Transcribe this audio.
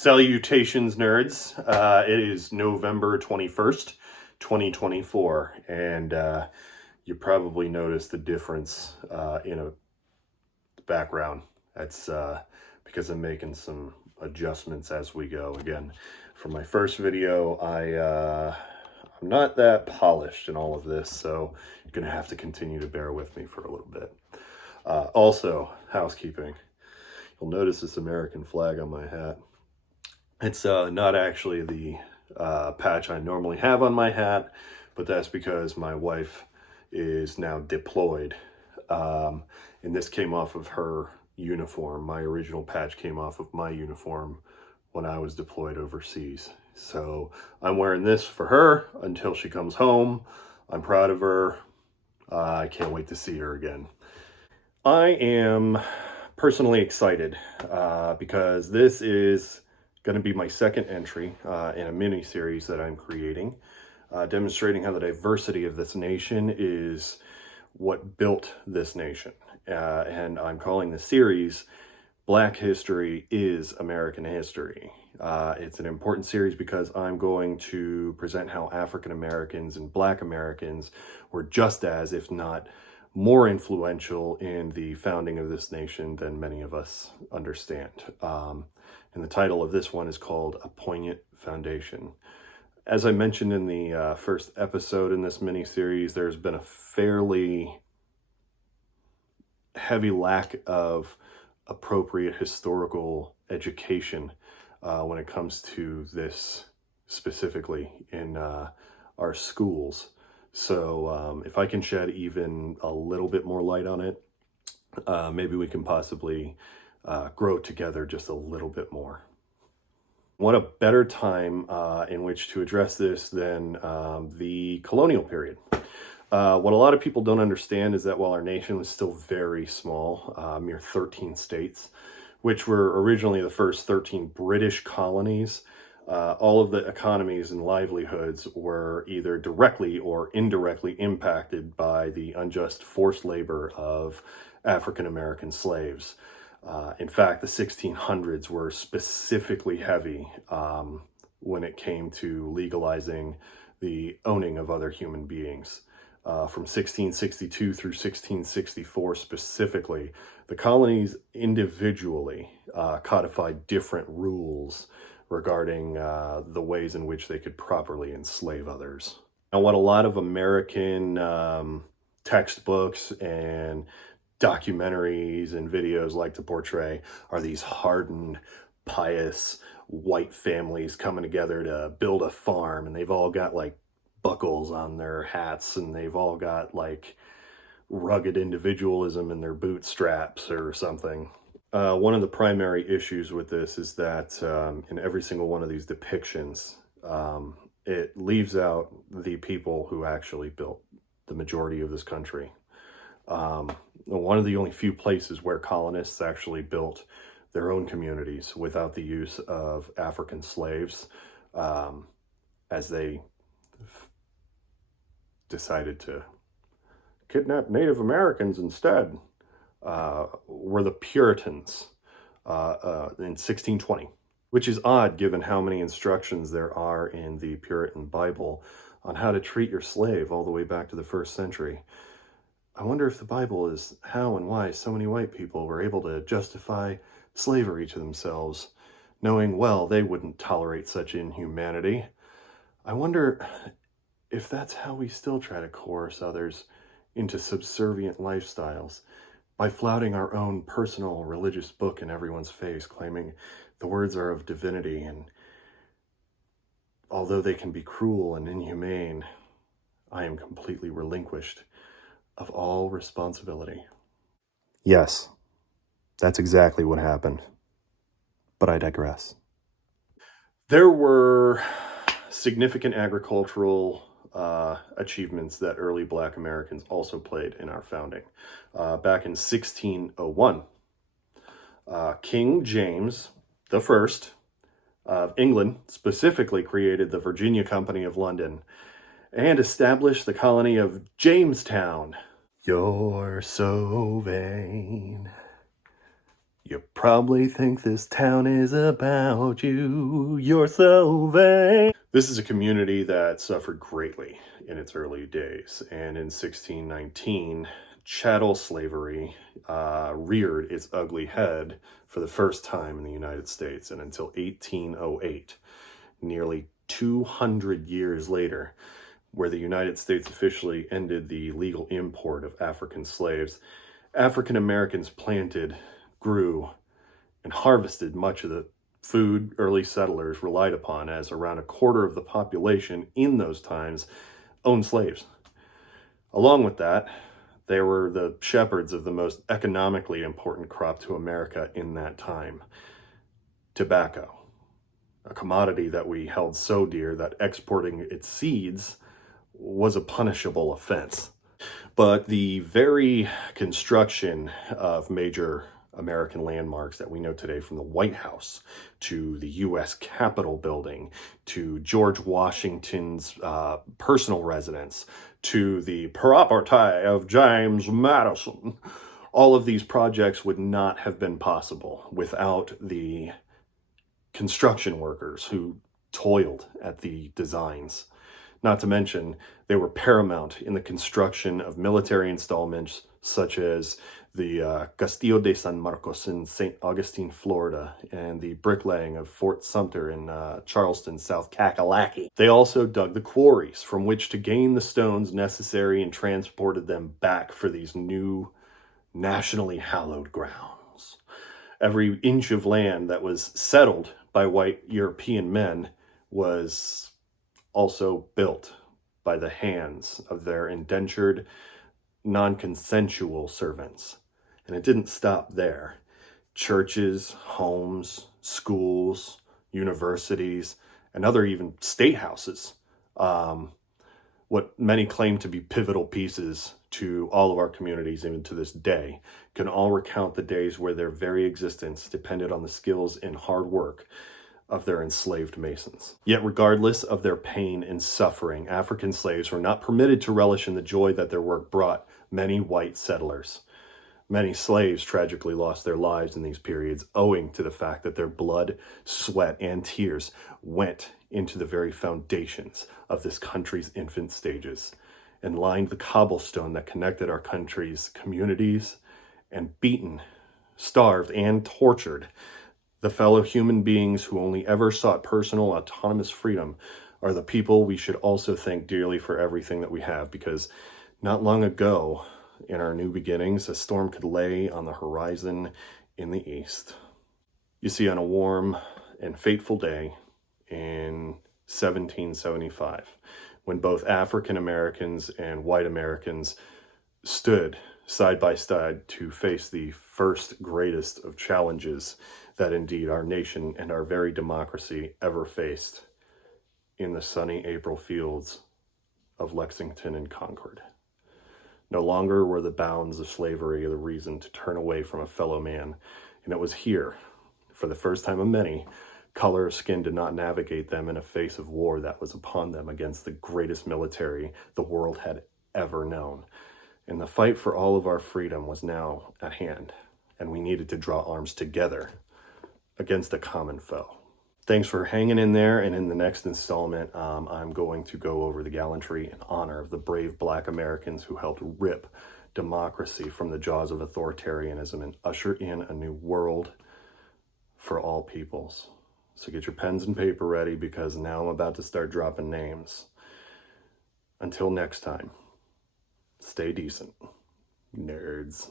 Salutations, nerds. It is November 21st, 2024, and you probably noticed the difference in the background. That's because I'm making some adjustments as we go. Again, for my first video, I'm not that polished in all of this, so you're going to have to continue to bear with me for a little bit. Also, housekeeping. You'll notice this American flag on my hat. It's not actually the patch I normally have on my hat, but that's because my wife is now deployed. And this came off of her uniform. My original patch came off of my uniform when I was deployed overseas. So I'm wearing this for her until she comes home. I'm proud of her. I can't wait to see her again. I am personally excited because this is going to be my second entry in a mini-series that I'm creating, demonstrating how the diversity of this nation is what built this nation. And I'm calling the series Black History is American History. It's an important series because I'm going to present how African Americans and Black Americans were just as, if not more influential in the founding of this nation than many of us understand. And the title of this one is called A Poignant Foundation. As I mentioned in the first episode in this mini-series, there's been a fairly heavy lack of appropriate historical education when it comes to this specifically in our schools. So if I can shed even a little bit more light on it, maybe we can possibly grow together just a little bit more. What a better time in which to address this than the colonial period. What a lot of people don't understand is that while our nation was still very small, mere 13 states, which were originally the first 13 British colonies, all of the economies and livelihoods were either directly or indirectly impacted by the unjust forced labor of African American slaves. In fact, the 1600s were specifically heavy when it came to legalizing the owning of other human beings. From 1662 through 1664 specifically, the colonies individually codified different rules regarding the ways in which they could properly enslave others. Now, what a lot of American textbooks and documentaries and videos like to portray are these hardened, pious, white families coming together to build a farm, and they've all got like buckles on their hats, and they've all got like rugged individualism in their bootstraps or something. One of the primary issues with this is that in every single one of these depictions, it leaves out the people who actually built the majority of this country. One of the only few places where colonists actually built their own communities without the use of African slaves, as they decided to kidnap Native Americans instead, were the Puritans in 1620, which is odd given how many instructions there are in the Puritan Bible on how to treat your slave all the way back to the 1st century. I wonder if the Bible is how and why so many white people were able to justify slavery to themselves, knowing well they wouldn't tolerate such inhumanity. I wonder if that's how we still try to coerce others into subservient lifestyles, by flouting our own personal religious book in everyone's face, claiming the words are of divinity, and although they can be cruel and inhumane, I am completely relinquished of all responsibility. Yes, that's exactly what happened. But I digress. There were significant agricultural achievements that early Black Americans also played in our founding. Back in 1601, King James I of England specifically created the Virginia Company of London and established the colony of Jamestown. You're so vain. You probably think this town is about you. You're so vain. This is a community that suffered greatly in its early days, and in 1619, chattel slavery reared its ugly head for the first time in the United States, and until 1808, nearly 200 years later, where the United States officially ended the legal import of African slaves, African Americans planted, grew, and harvested much of the food early settlers relied upon, as around a quarter of the population in those times owned slaves. Along with that, they were the shepherds of the most economically important crop to America in that time, tobacco, a commodity that we held so dear that exporting its seeds was a punishable offense. But the very construction of major American landmarks that we know today, from the White House to the U.S. Capitol building to George Washington's personal residence to the property of James Madison, all of these projects would not have been possible without the construction workers who toiled at the designs. Not to mention, they were paramount in the construction of military installments such as the Castillo de San Marcos in St. Augustine, Florida, and the bricklaying of Fort Sumter in Charleston, South Kakalaki. They also dug the quarries from which to gain the stones necessary and transported them back for these new nationally hallowed grounds. Every inch of land that was settled by white European men was also built by the hands of their indentured, non-consensual servants. And it didn't stop there. Churches, homes, schools, universities, and other even state houses, what many claim to be pivotal pieces to all of our communities even to this day, can all recount the days where their very existence depended on the skills and hard work of their enslaved masons. Yet regardless of their pain and suffering, African slaves were not permitted to relish in the joy that their work brought many white settlers. Many slaves tragically lost their lives in these periods, owing to the fact that their blood, sweat, and tears went into the very foundations of this country's infant stages and lined the cobblestone that connected our country's communities, and beaten, starved, and tortured the fellow human beings who only ever sought personal autonomous freedom are the people we should also thank dearly for everything that we have, because not long ago, in our new beginnings, a storm could lay on the horizon in the east. You see, on a warm and fateful day in 1775, when both African Americans and white Americans stood side by side to face the first greatest of challenges that indeed our nation and our very democracy ever faced, in the sunny April fields of Lexington and Concord. No longer were the bounds of slavery the reason to turn away from a fellow man, and it was here, for the first time of many, color of skin did not navigate them in a face of war that was upon them against the greatest military the world had ever known. And the fight for all of our freedom was now at hand, and we needed to draw arms together against a common foe. Thanks for hanging in there, and in the next installment, I'm going to go over the gallantry and honor of the brave Black Americans who helped rip democracy from the jaws of authoritarianism and usher in a new world for all peoples. So get your pens and paper ready, because now I'm about to start dropping names. Until next time, stay decent, nerds.